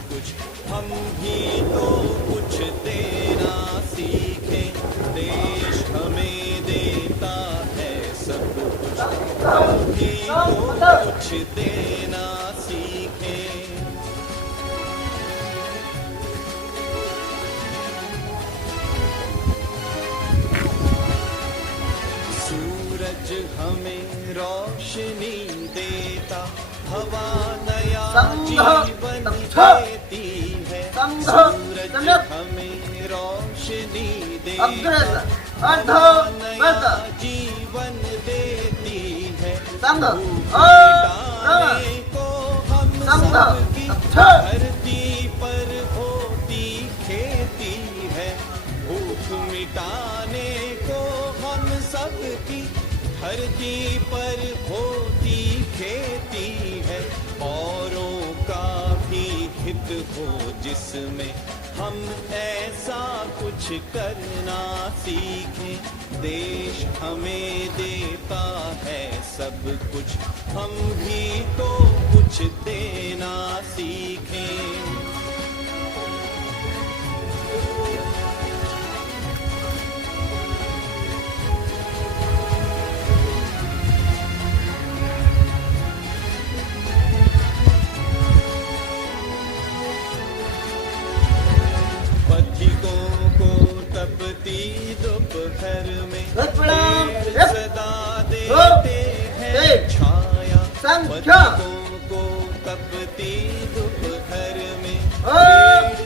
कुछ हम भी तो कुछ देना सीखें। देश हमें देता है सब कुछ, हम भी तो कुछ देना सीखें। सूरज हमें रोशनी देता, हवा नया जीवन देती है। सूरज हमें रोशनी देता, हवा नया जीवन देती है। भूख मिटाने को हम सबकी धरती पर होती खेती है। भूख मिटाने को हम सबकी धरती पर होती खेती है। औरों का भी हित हो जिसमें हम ऐसा कुछ करना सीखें। देश हमें देता है सब कुछ, हम भी तो कुछ देना सीखें। तपती दोपहर में सदा देते हैं छाया। पथिकों को तपती दोपहर में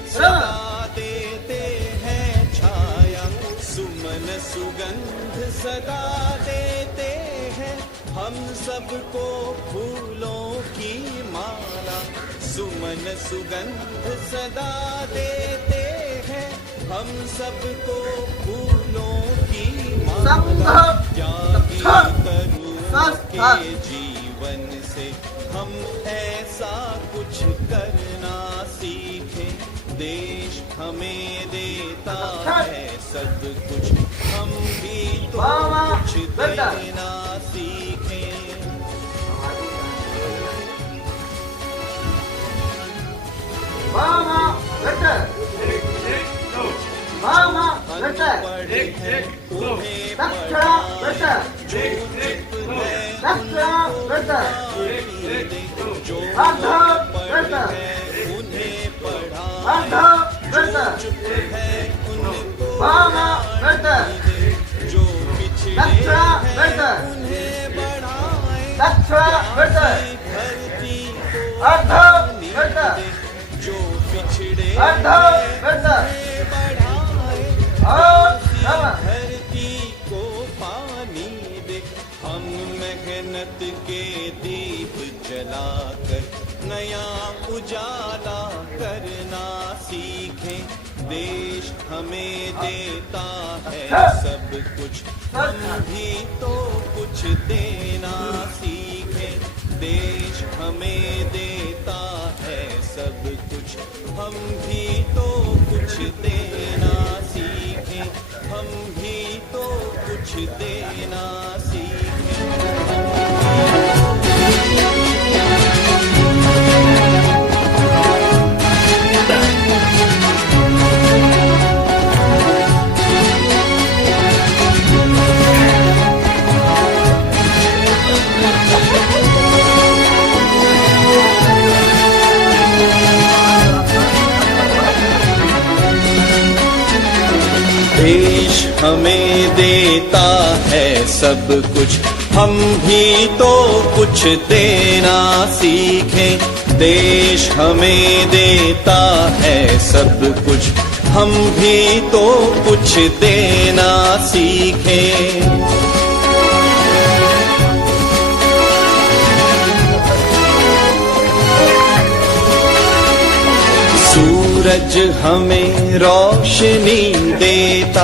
सदा देते हैं छाया। सुमन सुगंध सदा देते हैं हम सबको फूलों की माला। सुमन सुगंध सदा देते हैं हम सबको फूलों की माला। जागी तरुण के जीवन से हम ऐसा कुछ करना सीखें। देश हमें देता है सब कुछ, हम भी तो कुछ देना सीखें। उन्हें पढ़ा जो उन्हें पढ़ा, चुप है उनको जो पिछड़े हैं उन्हें बढ़ाए। धरती को पानी दे, जो पिछड़े हैं उन्हें बढ़ाए। धरती को पानी दे, हम मेहनत के दीप जलाकर नया उजाला करना सीखें। देश हमें देता है सब कुछ, हम भी तो कुछ देना सीखें। देश हमें देता है सब कुछ, हम भी तो कुछ देना सीखें। हम भी तो कुछ देना सीखें। देश हमें देता है सब कुछ, हम भी तो कुछ देना सीखें। देश हमें देता है सब कुछ, हम भी तो कुछ देना सीखें। सूरज हमें रोशनी देता,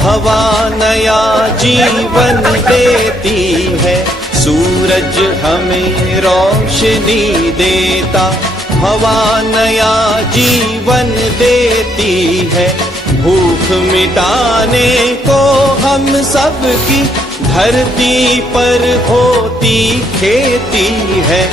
हवा नया जीवन देती है। सूरज हमें रोशनी देता, हवा नया जीवन देती है। भूख मिटाने को हम सबकी धरती पर होती खेती है।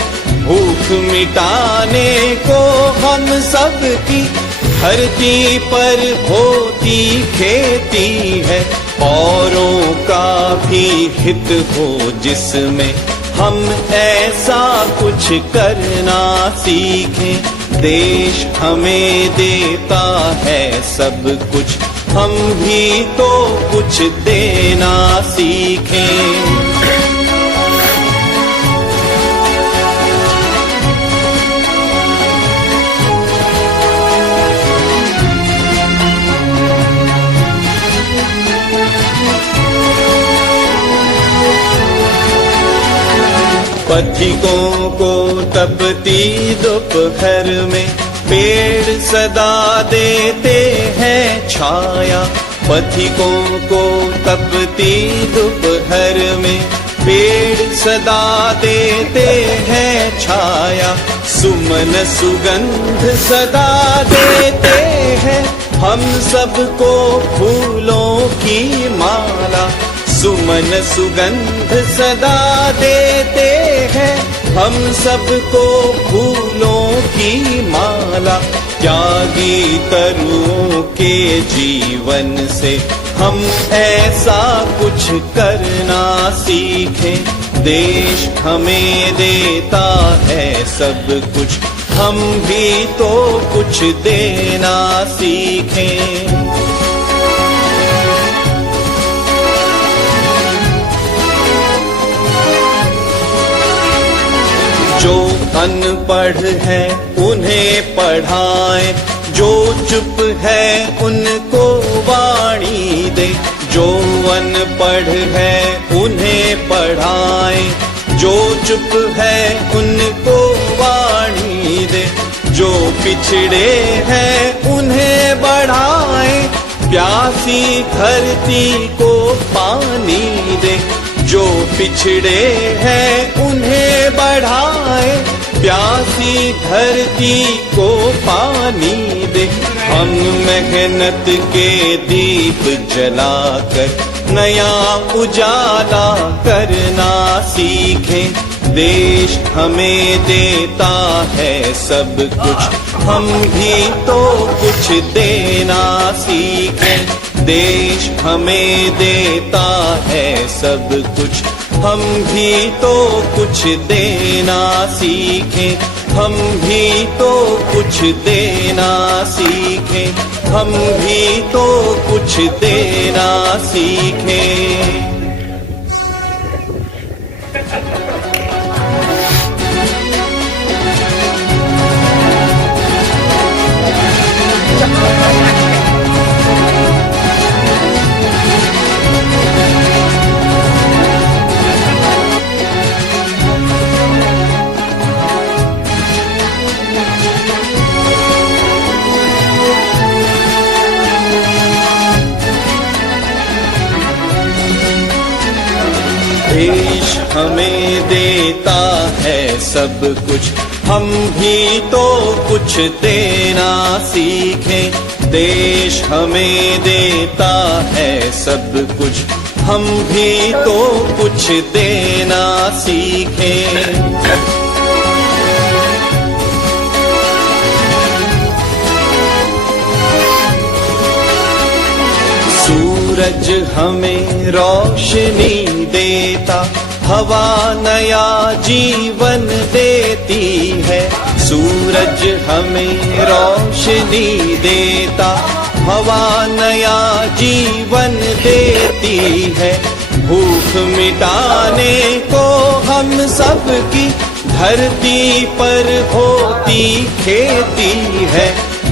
भूख मिटाने को हम सब की धरती पर होती खेती है। औरों का भी हित हो जिसमें हम ऐसा कुछ करना सीखें। देश हमें देता है सब कुछ, हम भी तो कुछ देना सीखें। पथिकों को तपती दोपहर में पेड़ सदा देते हैं छाया। पथिकों को तपती दोपहर में पेड़ सदा देते हैं छाया। सुमन सुगंध सदा देते हैं हम सबको फूलों की माला। सुमन सुगंध सदा देते हैं हम सबको फूलों की माला। त्यागी तरुओं के जीवन से हम ऐसा कुछ करना सीखें। देश हमें देता है सब कुछ, हम भी तो कुछ देना सीखें। जो अनपढ़ है उन्हें पढ़ाएं, जो चुप है उनको वाणी दे। जो अनपढ़ है उन्हें पढ़ाएं, जो चुप है उनको वाणी दे। जो पिछड़े हैं उन्हें बढ़ाएं, प्यासी धरती को पानी दे। जो पिछड़े हैं उन्हें बढ़ाए, प्यासी धरती को पानी दे। हम मेहनत के दीप जलाकर नया उजाला करना सीखें। देश हमें देता है सब कुछ, हम भी तो कुछ देना सीखें। देश हमें देता है सब कुछ, हम भी तो कुछ देना सीखें। हम भी तो कुछ देना सीखें, हम भी तो कुछ देना सीखें। देश हमें देता है सब कुछ, हम भी तो कुछ देना सीखें। देश हमें देता है सब कुछ, हम भी तो कुछ देना सीखें। सूरज हमें रोशनी देता, हवा नया जीवन देती है। सूरज हमें रोशनी देता, हवा नया जीवन देती है। भूख मिटाने को हम सब की धरती पर होती खेती है।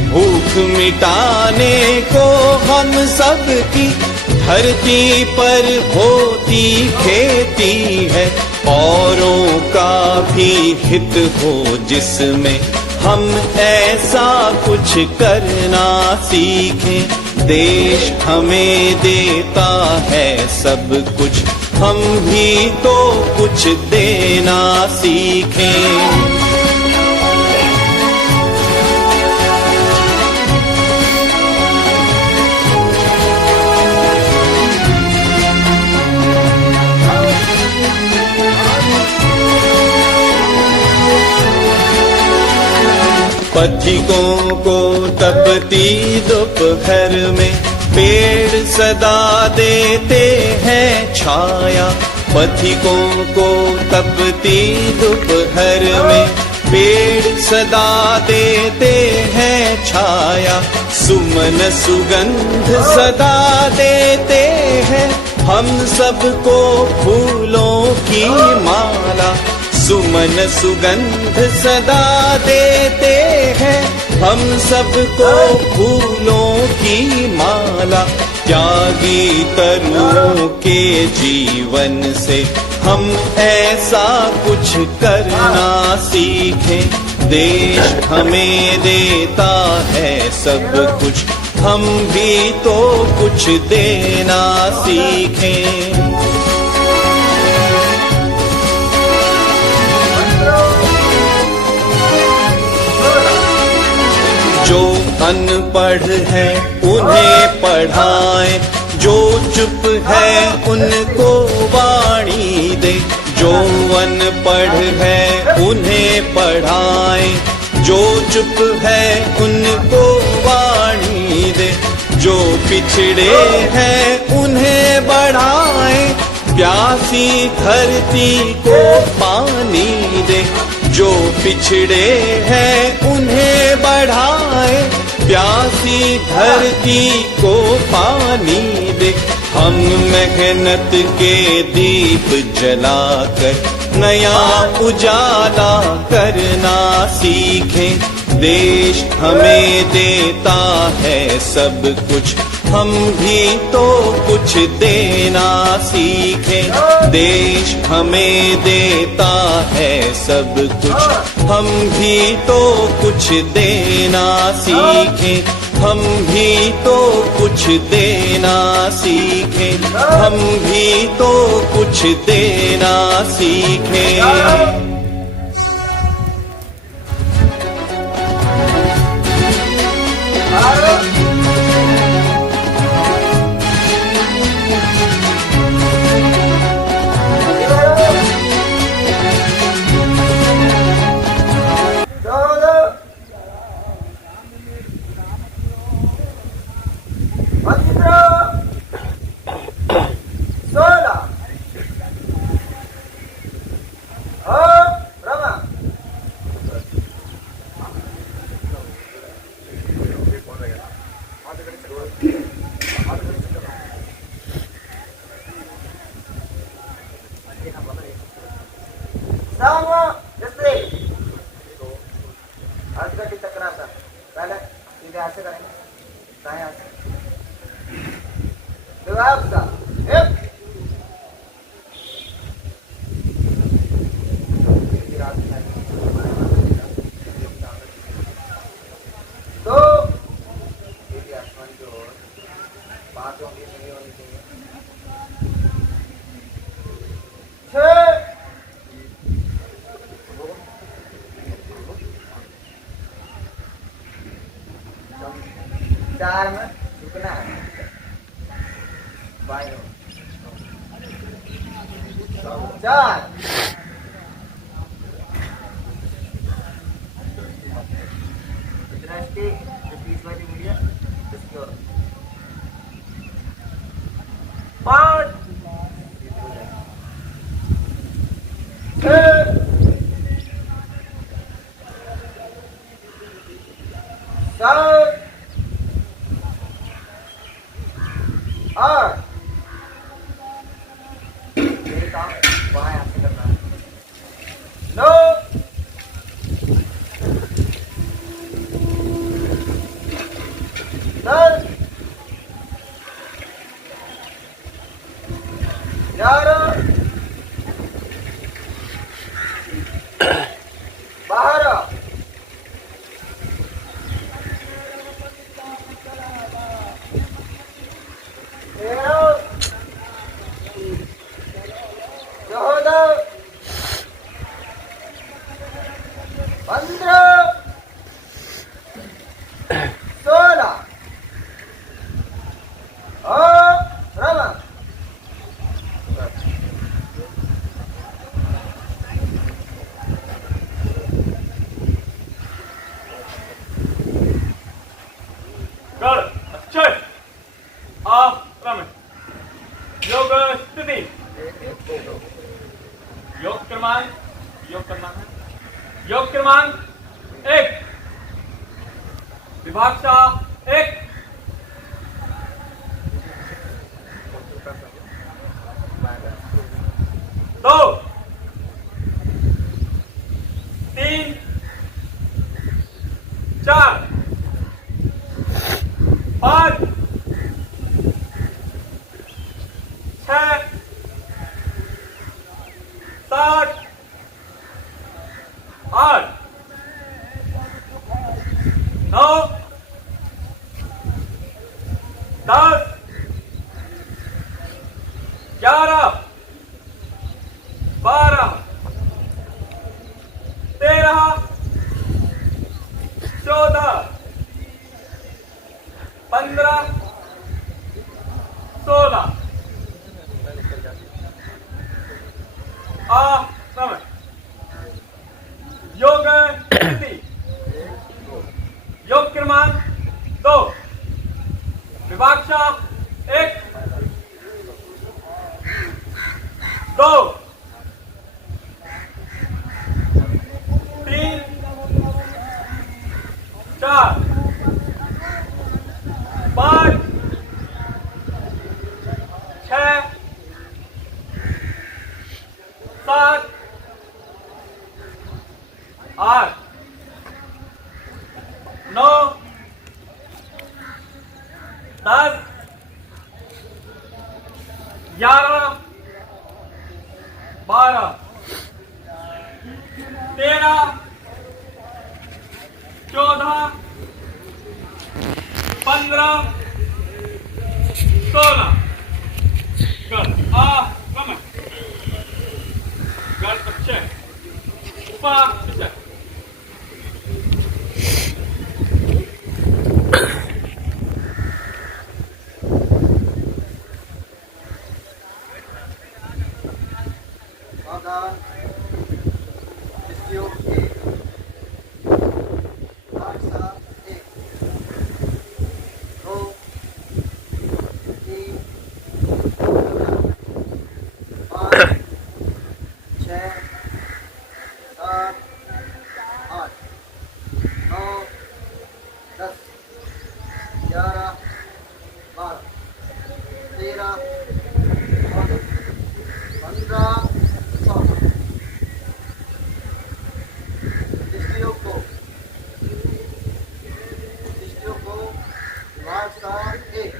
भूख मिटाने को हम सब की धरती पर होती खेती है। औरों का भी हित हो जिसमें हम ऐसा कुछ करना सीखें। देश हमें देता है सब कुछ, हम भी तो कुछ देना सीखें। पथिकों को तपती दोपहर में पेड़ सदा देते हैं छाया। पथिकों को तपती दोपहर में पेड़ सदा देते हैं छाया। सुमन सुगंध सदा देते हैं हम सबको फूलों की माला। सुमन सुगंध सदा देते हैं हम सबको फूलों की माला। त्यागी तरुओं के जीवन से हम ऐसा कुछ करना सीखें। देश हमें देता है सब कुछ, हम भी तो कुछ देना सीखें। जो अनपढ़ है उन्हें पढ़ाएं, जो चुप है उनको वाणी दे। जो अनपढ़ है उन्हें पढ़ाएं, जो चुप है उनको वाणी दे। जो पिछड़े हैं उन्हें बढ़ाएं, प्यासी धरती को पानी दे। जो पिछड़े हैं उन्हें बढ़ाए, प्यासी धरती को पानी दे। हम मेहनत के दीप जलाकर नया उजाला करना सीखें। देश हमें देता है सब कुछ, हम भी तो कुछ देना सीखें। देश हमें देता है सब कुछ, हम भी तो कुछ देना सीखें। हम भी तो कुछ देना सीखें, हम भी तो कुछ देना सीखें। चार में रुकना है, बाएं चार दृष्टि बीच वाली मीडिया इसकी ओर पाँच छः सात आठ। ये काम वहाँ यहाँ से करना है। नौ दस 11 12 13 14 15 16 विभाक्षा 1 2 3 4 5 6 7 8 9 10 11 12 13 14 15 16 समय योग स्थिति योग क्रमांक 2 विभाक्षा 1 2 3 4 5 6 7 8 9 10 11 12 13 14 15 16 Good. Come on. Good. Check. Check. सावधान डिस्ट्यूब 1 विभाक्षा 1 2 3 4 5 6 7 8 9 10 11 12 13 14 15 16 डिस्ट्यूब को विभाक्षा 1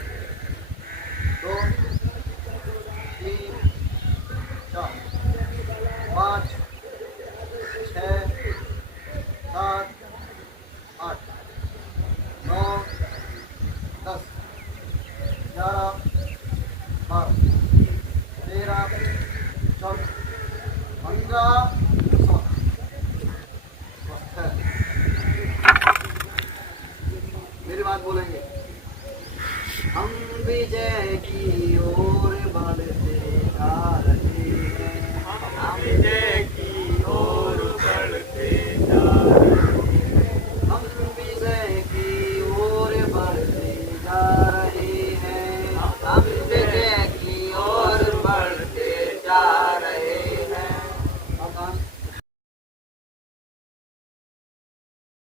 2 3 4 5 6 7 8 9 10 11 12 13 14 15 16 मेरी बात बोलेंगे हम विजय की ओर बढ़ते जा